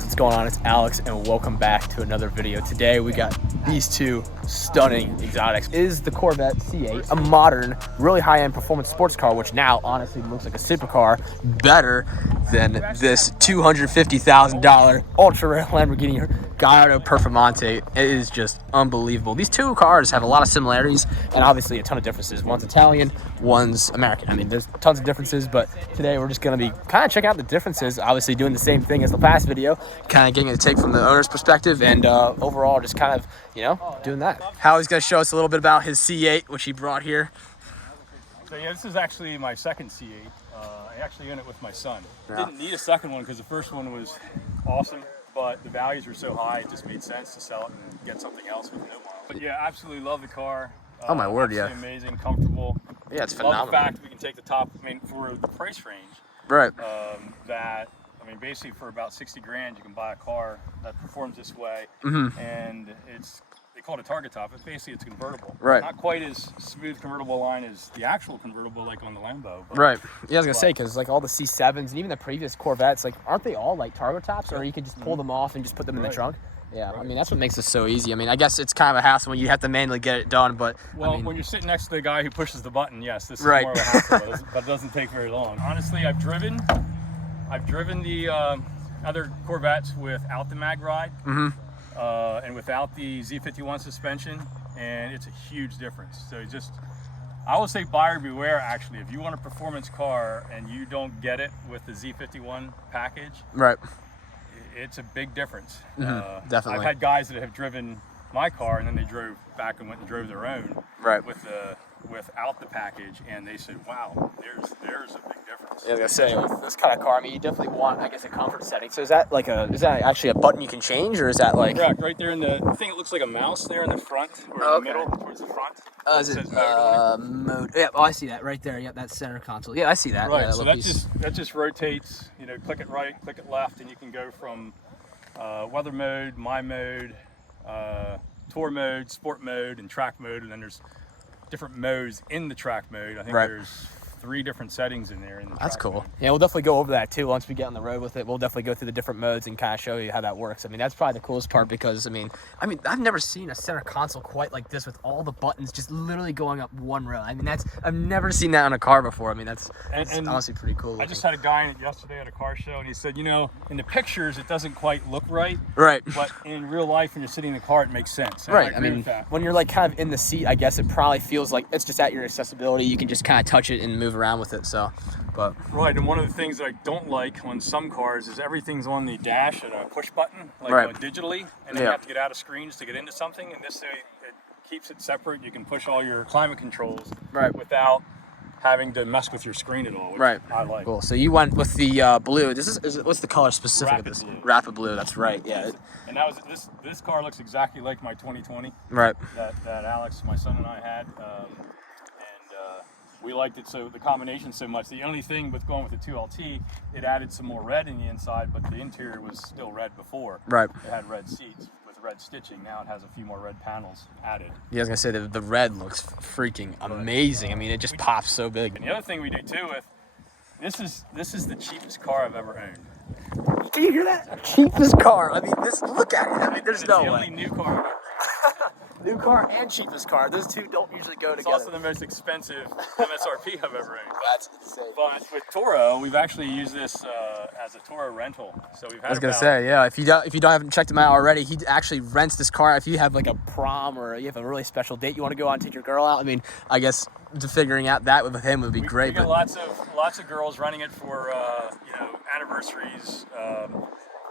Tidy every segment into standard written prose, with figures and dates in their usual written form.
guys, what's going on? It's Alex and welcome back to another video. Today we got these two stunning exotics. It is the Corvette C8, a modern, really high-end performance sports car, which now honestly looks like a supercar, better than this $250,000 ultra-rare Lamborghini Gallardo Performante. It is just unbelievable. These two cars have a lot of similarities and obviously a ton of differences. One's Italian, one's American. I mean, there's tons of differences, but today we're just going to be kind of checking out the differences, obviously doing the same thing as the past video, kind of getting a take from the owner's perspective, and overall just kind of, you know, doing that. Howie's going to show us a little bit about his C8, which he brought here. So yeah, this is actually my second C8. I actually own it with my son. Didn't need a second one because the first one was awesome, but the values were so high, it just made sense to sell it and get something else with no miles. But yeah, absolutely love the car. Oh my word, yeah. Amazing, comfortable. Yeah, it's phenomenal. Love the fact we can take the top, I mean, for the price range. Right. Basically for about 60 grand, you can buy a car that performs this way, and they call it a target top, but basically it's convertible. Right. Not quite as smooth convertible line as the actual convertible like on the Lambo. But, right. Yeah, I was gonna say, because like all the C7s and even the previous Corvettes, like aren't they all like target tops, or you can just pull them off and just put them in the trunk? Yeah, I mean, that's what makes this so easy. I mean, I guess it's kind of a hassle when you have to manually get it done, but... Well, I mean, when you're sitting next to the guy who pushes the button, yes, this is more of a hassle, but it doesn't take very long. Honestly, I've driven the other Corvettes without the mag ride and without the Z51 suspension, and it's a huge difference. So I would say buyer beware, actually. If you want a performance car and you don't get it with the Z51 package, right, it's a big difference. Definitely. I've had guys that have driven my car and then they drove back and went and drove their own without the package, and they said, wow, there's a big difference. Yeah, I was gonna say, with this kind of car, I mean, you definitely want, I guess, a comfort setting. So is that actually a button you can change, or is that like... Correct, right there in the, I think it looks like a mouse there in the front, or in the middle, towards the front. Is it mode? Yeah, oh, I see that right there. Yeah, that's center console. Yeah, I see that. Right, yeah, so that just rotates, you know, click it right, click it left, and you can go from weather mode, my mode, tour mode, sport mode, and track mode, and then there's different modes in the track mode. I think there's 3 different settings in there. That's cool. Mode. Yeah, we'll definitely go over that too once we get on the road with it. We'll definitely go through the different modes and kind of show you how that works. I mean, that's probably the coolest part, because I mean, I've never seen a center console quite like this with all the buttons just literally going up one row. I mean, I've never seen that on a car before. I mean, that's honestly pretty cool looking. I just had a guy in it yesterday at a car show, and he said, you know, in the pictures it doesn't quite look right. Right. But in real life, when you're sitting in the car, it makes sense. And right. I mean, when you're like kind of in the seat, I guess it probably feels like it's just at your accessibility. You can just kind of touch it and move around with it. So. But right, and one of the things that I don't like on some cars is everything's on the dash at a push button, like digitally, and then you have to get out of screens to get into something, and this it keeps it separate. You can push all your climate controls without having to mess with your screen at all, which I like. Cool. So you went with the blue. What's the color specific of this? Rapid blue. That's right. Yeah. And that was this car looks exactly like my 2020. Right. That Alex, my son, and I had. We liked it, so the combination so much. The only thing with going with the 2LT, it added some more red in the inside, but the interior was still red before. Right. It had red seats with red stitching. Now it has a few more red panels added. Yeah, I was gonna say the red looks freaking amazing. I mean, it just pops so big. And the other thing we do too with this is the cheapest car I've ever owned. Do you hear that? Cheapest car. I mean, look at it. I mean, there's no way. It's the only new car I've ever owned. New car and cheapest car. Those two don't usually go together. It's also the most expensive MSRP I've ever owned. That's insane. But with Toro, we've actually used this as a Toro rental. So we've had I was gonna say, yeah. If you haven't checked him out already, he actually rents this car. If you have like a prom or you have a really special date you want to go on and take your girl out, I mean, I guess figuring out that with him would be great. We got lots of girls running it for anniversaries.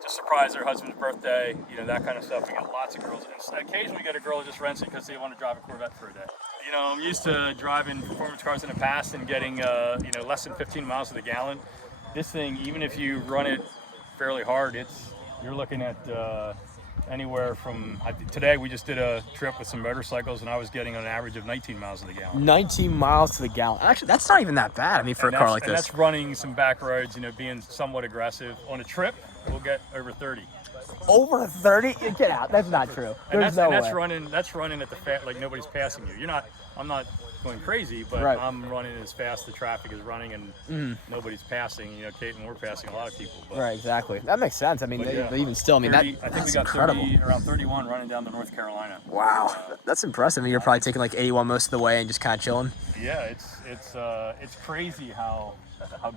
To surprise their husband's birthday, you know, that kind of stuff. We get lots of girls. And occasionally we get a girl who just rents it because they want to drive a Corvette for a day. You know, I'm used to driving performance cars in the past and getting, less than 15 miles to the gallon. This thing, even if you run it fairly hard, you're looking at anywhere from, today we just did a trip with some motorcycles and I was getting an average of 19 miles to the gallon. 19 miles to the gallon. Actually, that's not even that bad. I mean, for a car like this. And that's running some back roads, you know, being somewhat aggressive. On a trip, we'll get over 30. Over 30? Get out. That's not true. There's no way. That's running at the like nobody's passing you. I'm not going crazy, but Right. I'm running as fast the traffic is running, and nobody's passing. You know, Kate and we're passing a lot of people. But, Right, exactly. That makes sense. I mean, but yeah, even still, I mean, 30, I think that's we got incredible. 30, around 31 running down to North Carolina. Wow, that's impressive. I mean, you're probably taking like 81 most of the way and just kind of chilling. Yeah, it's crazy how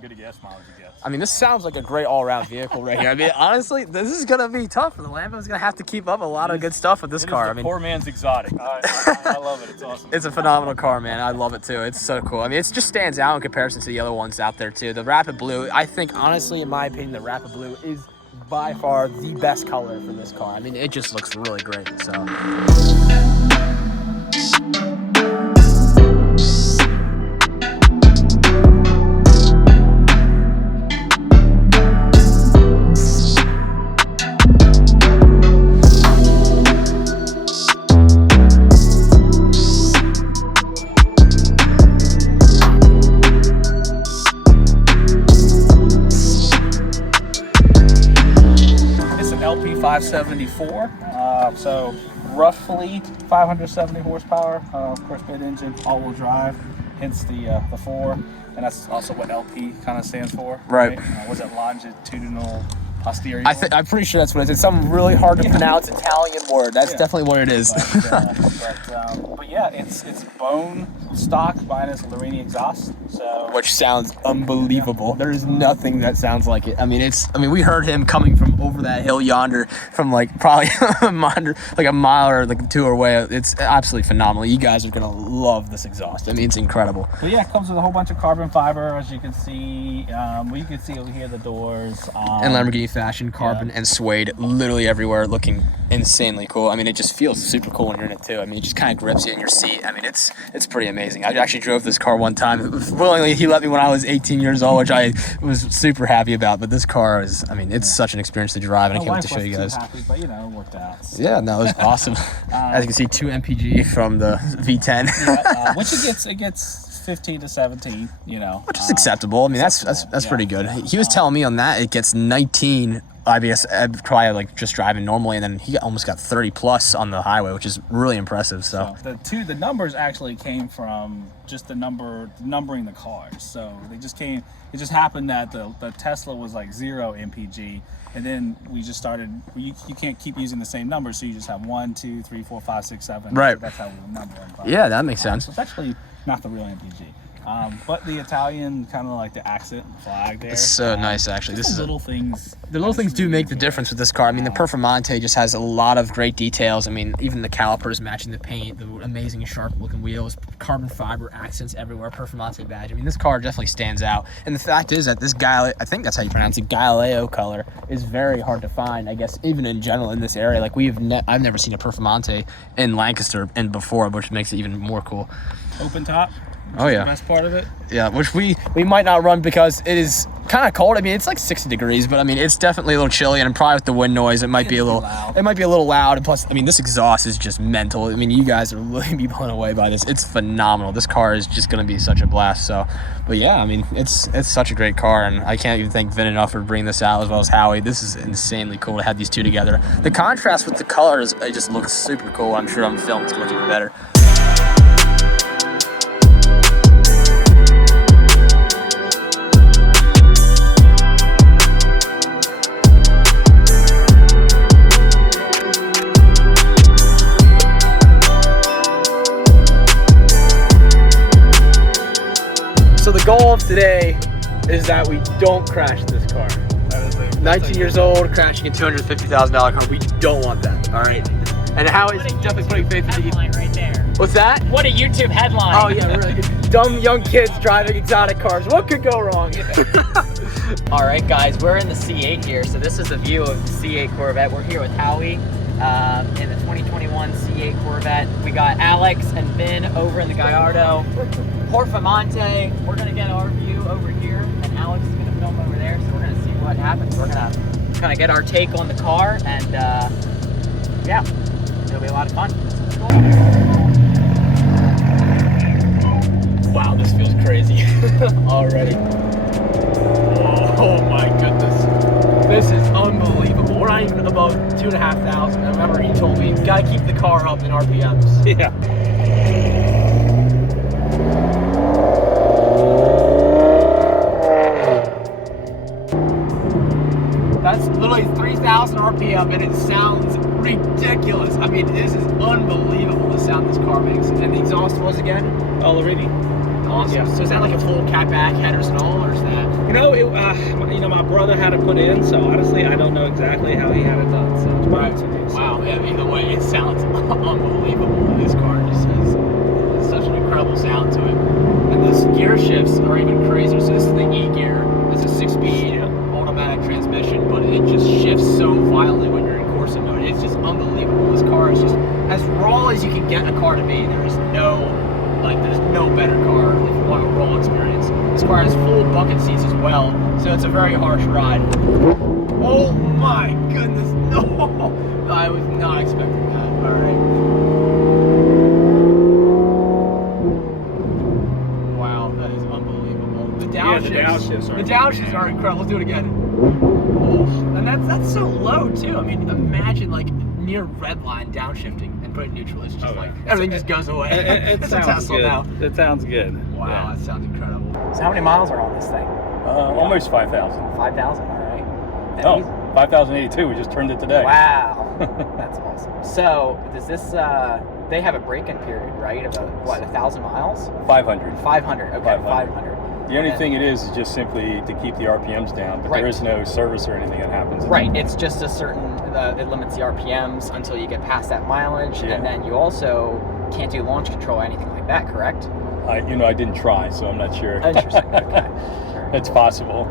good a gas mileage it gets. I mean, this sounds like a great all-around vehicle right here. I mean, honestly, this is gonna be tough. The Lambo's gonna have to keep up a lot of good stuff with this car. I mean, poor man's exotic. I love it. It's awesome. it's a phenomenal car, man. I love it too. It's so cool. I mean, it just stands out in comparison to the other ones out there too. The Rapid Blue, I think, honestly, in my opinion, the Rapid Blue is by far the best color for this car. I mean, it just looks really great. So. LP 574, so roughly 570 horsepower. Of course, mid engine, all-wheel drive, hence the 4, and that's also what LP kind of stands for. Right. Was it longitudinal posterior? I'm pretty sure that's what it is. It's some really hard to pronounce Italian word. That's definitely what it is. But yeah, it's bone stock minus Larini exhaust. So Which sounds unbelievable. There is nothing that sounds like it. I mean, we heard him coming from over that hill yonder, from like probably a mile or like 2 away. It's absolutely phenomenal. You guys are gonna love this exhaust. I mean, it's incredible. But yeah, it comes with a whole bunch of carbon fiber, as you can see. You can see over here the doors. And Lamborghini fashion, carbon and suede, literally everywhere, looking insanely cool. I mean, it just feels super cool when you're in it too. I mean, it just kind of grips you in your seat. I mean, it's pretty amazing. I actually drove this car one time. Willingly, he let me when I was 18 years old, which I was super happy about. But this car is, I mean, it's such an experience to drive, and I can't wait to show you guys. Happy, but you know, it worked out. So. Yeah, no, it was awesome. As you can see, 2 MPG from the V10. Which it gets 15 to 17, you know. Which is acceptable. I mean, that's pretty good. He was telling me on that it gets 19 IBS, probably like just driving normally, and then he almost got 30 plus on the highway, which is really impressive. So the numbers actually came from just numbering the cars. So they just came. It just happened that the Tesla was like 0 MPG, and then we just started. You can't keep using the same numbers, so you just have 1, 2, 3, 4, 5, 6, 7. Right. So that's how we number them. Yeah, that makes sense. So it's actually not the real MPG. But the Italian, kind of like the accent flag there. It's so nice, actually. This is little things. The little things do make the difference with this car. I mean, the Performante just has a lot of great details. I mean, even the calipers matching the paint, the amazing sharp-looking wheels, carbon fiber accents everywhere, Performante badge. I mean, this car definitely stands out. And the fact is that this I think that's how you pronounce it, Gallardo color, is very hard to find, I guess, even in general in this area. Like, I've never seen a Performante in Lancaster before, which makes it even more cool. Open top. Oh yeah, the best part of it. Yeah, which we might not run because it is kind of cold. I mean, it's like 60 degrees, but I mean, it's definitely a little chilly, and probably with the wind noise, it might be a little loud. It might be a little loud, and plus, I mean, this exhaust is just mental. I mean, you guys are really be blown away by this. It's phenomenal. This car is just going to be such a blast. So, but yeah, I mean, it's such a great car, and I can't even thank Vin enough for bringing this out, as well as Howie. This is insanely cool to have these two together. The contrast with the colors, it just looks super cool. I'm sure on film it's going to look even better. So the goal of today is that we don't crash this car. 19 years old, crashing a $250,000 car. We don't want that, all right? And how is definitely putting faith into headline right there. What's that? What a YouTube headline. Oh yeah, really. Dumb young kids driving exotic cars. What could go wrong? All right, guys, we're in the C8 here. So this is the view of the C8 Corvette. We're here with Howie in the 2021 C8 Corvette. We got Alex and Vin over in the Gallardo Performante. We're gonna get our view over here, and Alex is gonna film over there. So we're gonna see what happens. We're gonna kind of get our take on the car, and yeah, it'll be a lot of fun. Wow, this feels crazy already. Oh my goodness. This is unbelievable. We're not even above 2,500. I remember he told me, you gotta keep the car up in RPMs. Yeah. 1,000 RPM and it sounds ridiculous. I mean, this is unbelievable the sound this car makes. And the exhaust was again? Already. Awesome. Yeah. So is that like a full catback, headers and all, or is that? My brother had it put in, so honestly, I don't know exactly how he had it done. So it's Right. Wow. Yeah, either way, it sounds unbelievable. This car just has such an incredible sound to it. And the gear shifts are even crazier. So this is the E gear. It's a 6-speed automatic transmission, but it just shifts so violently when you're in coursing mode. It's just unbelievable. This car is just as raw as you can get a car to be. There's no better car if you want a raw experience. This car has full bucket seats as well, so it's a very harsh ride. Oh my goodness, no! I was not expecting that. All right. Wow, that is unbelievable. The downshifts are incredible. Let's do it again. Oh, and that's so low too. I mean, imagine like near red line downshifting and putting neutral. It's just everything just goes away. It sounds good. Now. It sounds good. Wow, yeah. That sounds incredible. So how many miles are on this thing? Almost 5,000. 5,000, all right. No, 5,082. We just turned it today. Wow, that's awesome. So does this, they have a break-in period, right, of 1,000 miles? 500. 500, okay, 500. The only thing it is just simply to keep the RPMs down, but there is no service or anything that happens. Right, it's just a certain, it limits the RPMs until you get past that mileage, and then you also can't do launch control or anything like that, correct? I didn't try, so I'm not sure. Interesting, okay. It's possible.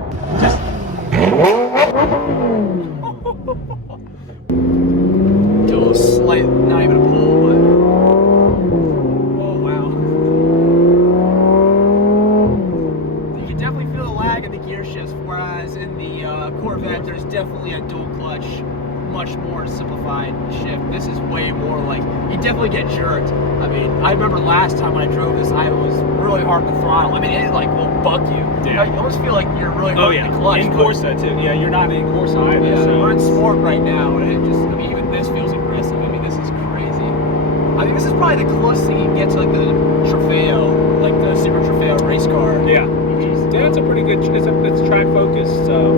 Do a little slight, not even a pull, but oh wow. You can definitely feel the lag in the gear shifts, whereas in the Corvette, there's definitely a dual clutch, much more simplified shift. This is way more like, you definitely get jerked. I mean, I remember last time I drove this, I was really hard to throttle. I mean, it like will buck you. Yeah. You almost feel like you're really hard in the clutch. In Corsa too. Yeah, you're not in Corsa either. Yeah, so we're in sport right now, and it just, I mean, even this feels aggressive. I mean, this is crazy. I think this is probably the closest thing you can get to like the Trofeo, like the Super Trofeo race car. Yeah. Yeah, it's a pretty good, it's track focused, so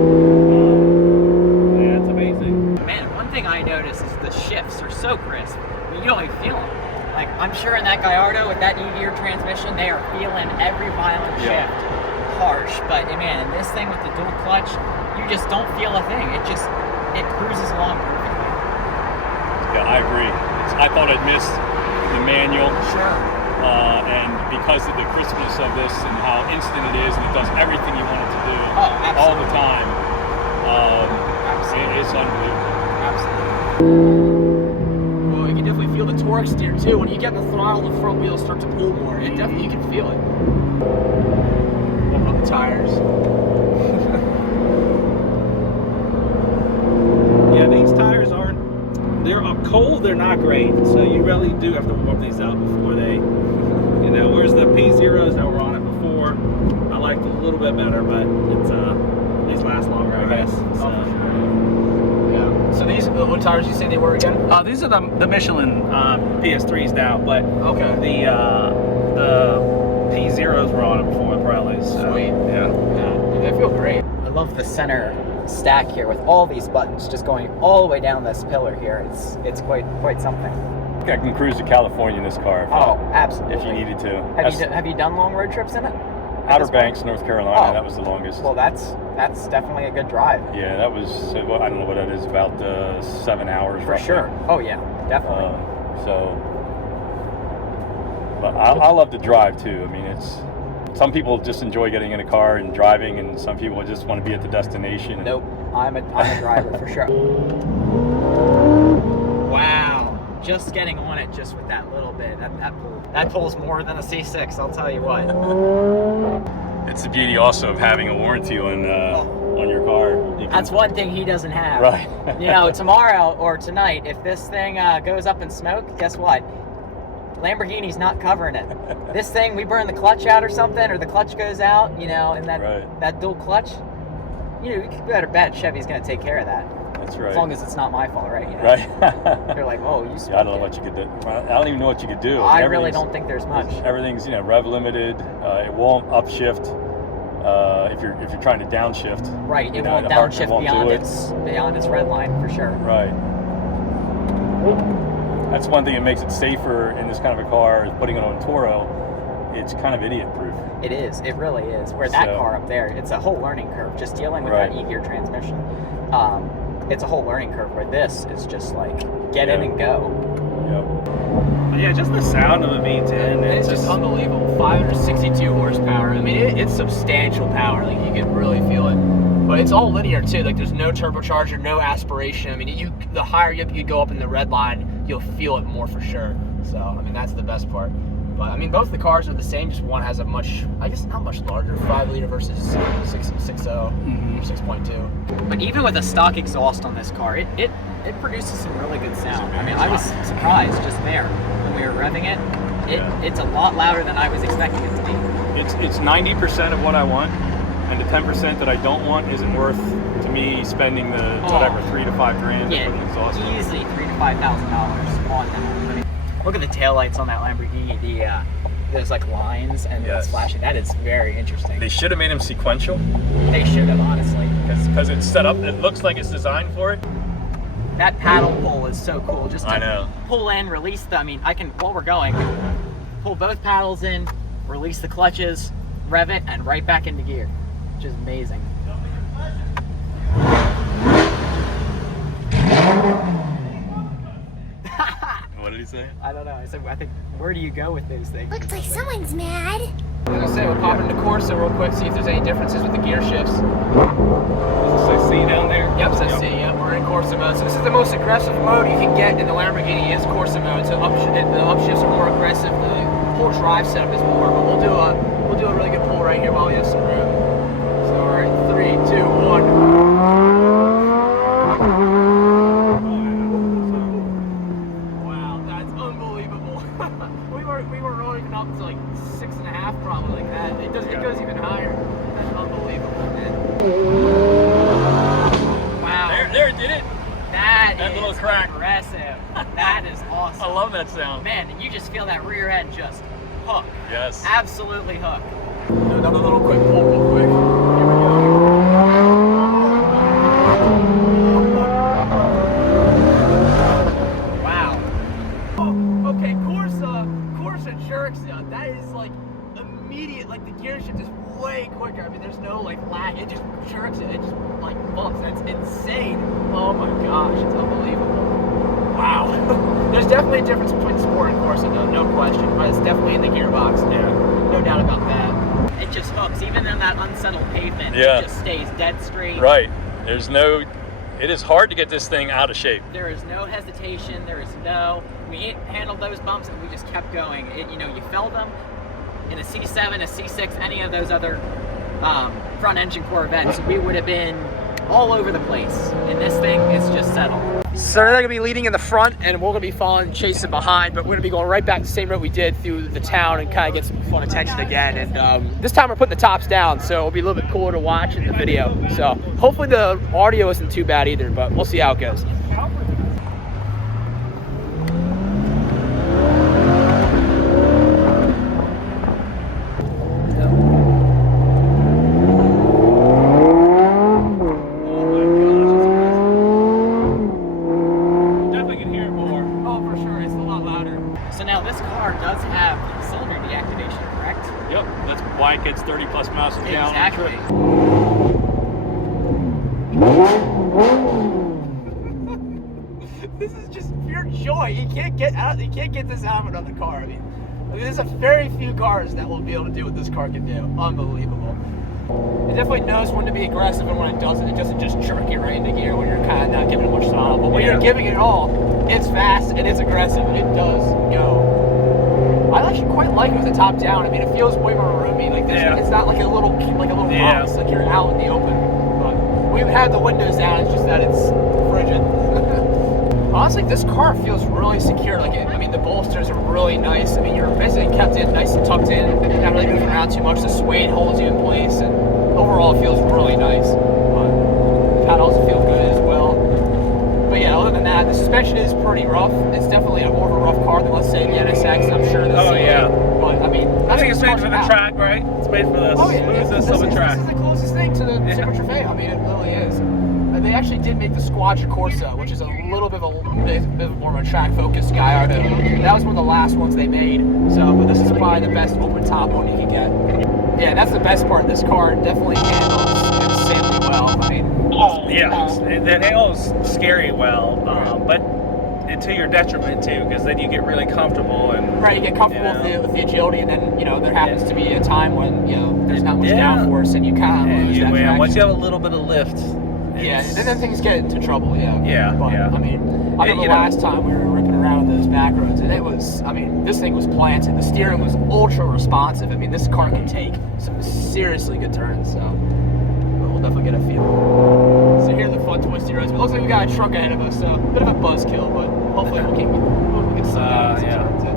yeah, it's amazing. Man, one thing I noticed is the shifts are so crisp. I mean, you don't even feel them. Like, I'm sure in that Gallardo with that E-gear transmission, they are feeling every violent shift harsh. But man, in this thing with the dual clutch, you just don't feel a thing. It cruises along perfectly. Yeah, I agree. I thought I'd miss the manual. Sure. And because of the crispness of this and how instant it is, and it does everything you want it to do all the time, it's unbelievable. Absolutely. Well, you can definitely feel the torque steer too. When you get the throttle, the front wheels start to pull more. It definitely, you can feel it. What about the tires? Yeah, these tires they're cold, they're not great. So you really do have to warm these out before they, whereas the P0s that were on it before, I liked a little bit better, but it's, these last longer, I guess. So. Yeah. So these, what tires you say they were again? These are the Michelin PS3s now, but the P0s were on it before, probably. So, Sweet. Yeah. They feel great. I love the center stack here with all these buttons just going all the way down this pillar here. It's quite something. I think I can cruise to California in this car. Absolutely. If you needed to. Have you done long road trips in it? Outer Banks, North Carolina. That was the longest. Well, that's definitely a good drive. Yeah, that was, I don't know what that is, about 7 hours. For roughly. sure. Oh yeah, definitely. But I love to drive too. I mean, some people just enjoy getting in a car and driving, and some people just want to be at the destination. Nope, I'm a driver for sure. Wow, just getting on it just with that little bit, that pulls more than a C6, I'll tell you what. It's the beauty also of having a warranty on your car. That's one thing he doesn't have. Right. Tomorrow or tonight, if this thing goes up in smoke, guess what? Lamborghini's not covering it. This thing, we burn the clutch out or something, or the clutch goes out, and that dual clutch, you better bet Chevy's going to take care of that. That's right. As long as it's not my fault, right? Right. They're like, oh, you. I don't know what you could do. I don't even know what you could do. I really don't think there's much. Everything's rev limited. It won't upshift. if you're trying to downshift. Right, it you know, won't the heart downshift won't beyond do it. beyond its red line for sure. Right. That's one thing that makes it safer in this kind of a car, is putting it on Toro. It's kind of idiot-proof. It is. It really is. Where that car up there, it's a whole learning curve. Just dealing with that E-gear transmission, it's a whole learning curve. Where this is just like get in and go. Yep. But yeah, just the sound of the V10. It's just unbelievable. 562 horsepower. I mean, it's substantial power. Like, you can really feel it. But it's all linear too. Like, there's no turbocharger, no aspiration. I mean, the higher you go up in the red line, you'll feel it more for sure. So, I mean, that's the best part. But I mean, both the cars are the same. Just one has a much, I guess, not much larger 5-liter versus 6.0 or 6.2. But even with a stock exhaust on this car, it produces some really good sound. I mean, I was surprised just there when we were revving it. It's a lot louder than I was expecting it to be. It's 90% of what I want, and the 10% that I don't want isn't worth to me spending the whatever $3 to $5 grand to put an exhaust in. Easily $3,000 to $5,000 on that. I mean, look at the taillights on that Lamborghini. There's like lines and it's flashing. That is very interesting. They should have made them sequential. They should have, honestly. Because it's set up, it looks like it's designed for it. That paddle pull is so cool. Just I to know. pull in, release the, I mean, I can, while we're going, pull both paddles in, release the clutches, rev it, and right back into gear. Which is amazing. What did he say? I don't know. I think, where do you go with these things? Looks like someone's mad. Like I said, we'll pop into Corsa real quick, see if there's any differences with the gear shifts. Does it say C down there? Yep, says C. Yep, we're in Corsa mode. So this is the most aggressive mode you can get in the Lamborghini is Corsa mode. So the upshifts are more aggressive. The whole drive setup is more. But we'll do a really good pull right here while we have some room. So all right, 3, 2, 1. Wow, that's unbelievable. we were rolling up to like 6.5 probably like that. It goes even higher. That's unbelievable, man. Wow. There it did it. That little is crack. impressive. That is awesome. I love that sound. Man, you just feel that rear end just hook. Yes. Absolutely hook. Do another little quick pull real quick. Here we go. Wow. Oh, okay, Corsa jerks out. That is like immediate, like the gear shift is way quicker. I mean, there's no like lag. It just jerks it. It just like bumps. That's insane. Oh my gosh, it's unbelievable. Wow. There's definitely a difference between Sport and Corsa, though, no question. But it's definitely in the gearbox. Yeah, no doubt about that. It just hooks. Even in that unsettled pavement, Yeah. it just stays dead straight. Right. It is hard to get this thing out of shape. There is no hesitation. We handled those bumps and we just kept going. You felt them in a C7, a C6, any of those other front engine Corvettes, we would have been all over the place. In this thing, it's just settled. So they're gonna be leading in the front, and we're gonna be following, chasing behind. But we're gonna be going right back the same route we did through the town and kind of get some fun attention again. And this time we're putting the tops down, so it'll be a little bit cooler to watch in the video. So hopefully the audio isn't too bad either, but we'll see how it goes. Yep. That's why it gets 30 plus miles per gallon. Exactly. This is just pure joy. You can't get this out of another car. I mean, there's a very few cars that will be able to do what this car can do. Unbelievable. It definitely knows when to be aggressive and when it doesn't. It doesn't just jerk you right into gear when you're kind of not giving it much throttle. But when you're giving it all, it's fast and it's aggressive and it does go. I actually quite like it with the top down. I mean, it feels way more roomy. Like this, it's not like a little box. Like you're out in the open. But we've had the windows down. It's just that it's frigid. Honestly, this car feels really secure. I mean, the bolsters are really nice. I mean, you're basically kept in nice and tucked in, not really moving around too much. The suede holds you in place, and overall, it feels really nice. But the pedals feel good as well. But yeah, other than that, the suspension is pretty rough. It's definitely a more of a rough car than, let's say, the NSX. I'm sure the C8. But I mean, I think it's made for the track, right? It's made for the smoothness of the track. This is the closest thing to the Super Trofeo. I mean, it really is. And they actually did make the Squadra Corsa, which is a little bit more of a track-focused Gallardo. That was one of the last ones they made. So, but this is probably the best open-top one you can get. Yeah, that's the best part. This car definitely handles insanely well. I mean, yeah, it handles scary well, but to your detriment too, because then you get really comfortable and right, you get comfortable with the agility, and then there happens to be a time when there's not much downforce, and you kind of lose that traction. Once you have a little bit of lift. Yeah, and then things get into trouble. Yeah. But I mean, I remember last time we were ripping around with those back roads, and it was, I mean, this thing was planted. The steering was ultra responsive. I mean, this car can take some seriously good turns, so we'll definitely get a feel. So here are the fun twisty roads. It looks like we got a truck ahead of us, so a bit of a buzzkill, but hopefully we can slow down some turns in.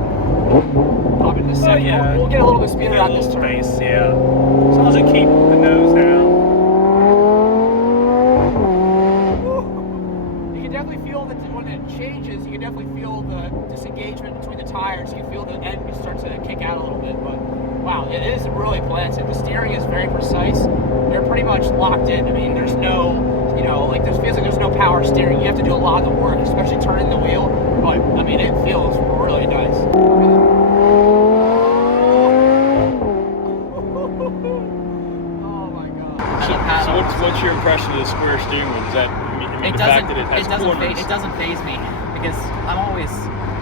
Pop in this second. We'll get a little bit of speed out this turn. Space, yeah. As long as you keep the nose down. When it changes, you can definitely feel the disengagement between the tires. You can feel the end start to kick out a little bit, but wow, it is really planted. The steering is very precise. They're pretty much locked in. I mean, there's no, there feels like there's no power steering. You have to do a lot of the work, especially turning the wheel, but I mean, it feels really nice. Oh my God. So what's your impression of the square steering wheel? Is that it doesn't faze me because I'm always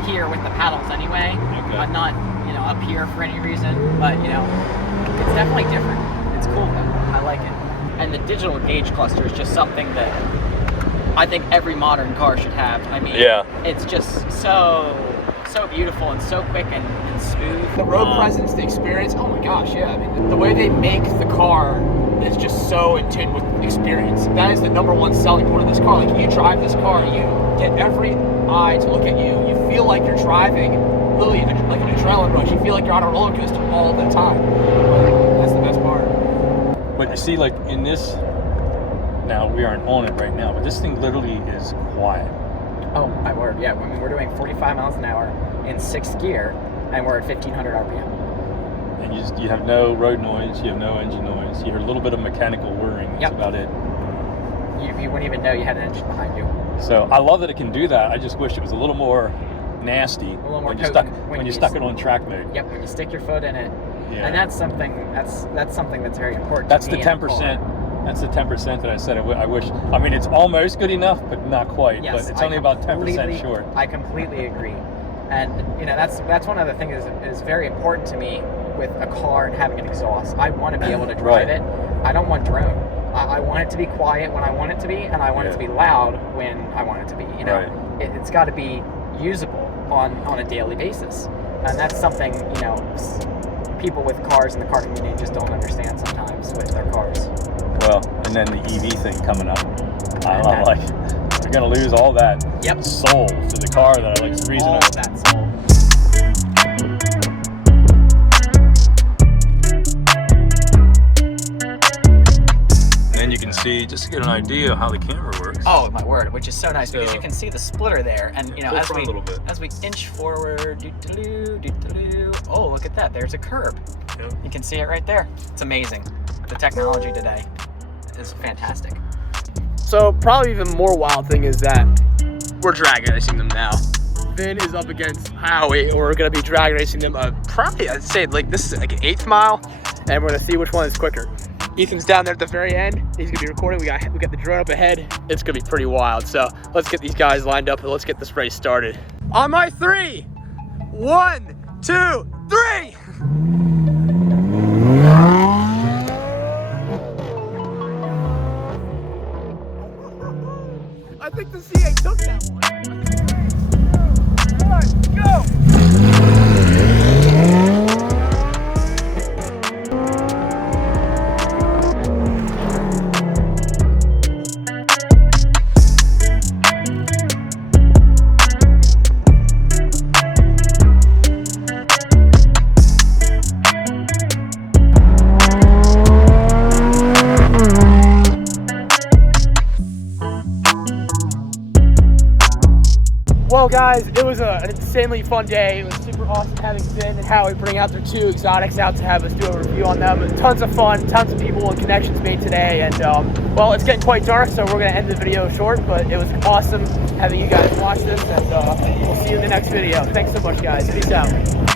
here with the paddles anyway. Okay. I'm not, up here for any reason, but it's definitely different. It's cool though. I like it. And the digital gauge cluster is just something that I think every modern car should have. I mean, it's just so beautiful and so quick and smooth. The road presence, the experience, oh my gosh, yeah. I mean, the way they make the car is just so in tune with experience. That is the #1 selling point of this car. Like, you drive this car, you get every eye to look at you. You feel like you're driving really like an adrenaline rush. You feel like you're on a roller coaster all the time. That's the best part. But you see, like in this, now we aren't on it right now, but this thing literally is quiet. Oh my word, yeah. I mean, we're doing 45 miles an hour in 6th gear, and we're at 1,500 RPM. And you have no road noise, you have no engine noise. You hear a little bit of mechanical whirring. That's about it. You wouldn't even know you had an engine behind you. So I love that it can do that. I just wish it was a little more nasty when you stuck it on track mode. Yep, when you stick your foot in it. Yeah. And that's something that's very important. That's the 10%. That's the 10% that I said I wish. I mean, it's almost good enough, but not quite. Yes, but it's only about 10% short. I completely agree. And that's one of the things that is very important to me with a car and having an exhaust. I want to be able to drive it. I don't want drone. I want it to be quiet when I want it to be, and I want it to be loud when I want it to be. It's got to be usable on a daily basis, and that's something people with cars in the car community just don't understand sometimes with their cars. Well, and then the EV thing coming up. I'm like, you're gonna lose all that soul to the car that I like squeezing all up. That soul. And you can see, just to get an idea of how the camera works. Oh my word, which is so nice because you can see the splitter there, and as we inch forward, oh look at that, there's a curb. Yep. You can see it right there. It's amazing. The technology today is fantastic. So probably even more wild thing is that we're drag racing them now. Vin is up against Howie, and we're gonna be drag racing them probably, I'd say, like, this is like an 8th mile, and we're gonna see which one is quicker. Ethan's down there at the very end. He's gonna be recording. We got the drone up ahead. It's gonna be pretty wild. So let's get these guys lined up and let's get this race started. On my 3, 1, 2, 3. I think the C8 took that one. Let's go. Well, guys, it was an insanely fun day. It was super awesome having Finn and Howie bring out their 2 exotics out to have us do a review on them. Tons of fun, tons of people and connections made today. And, well, it's getting quite dark, so we're going to end the video short. But it was awesome having you guys watch this, and we'll see you in the next video. Thanks so much, guys. Peace out.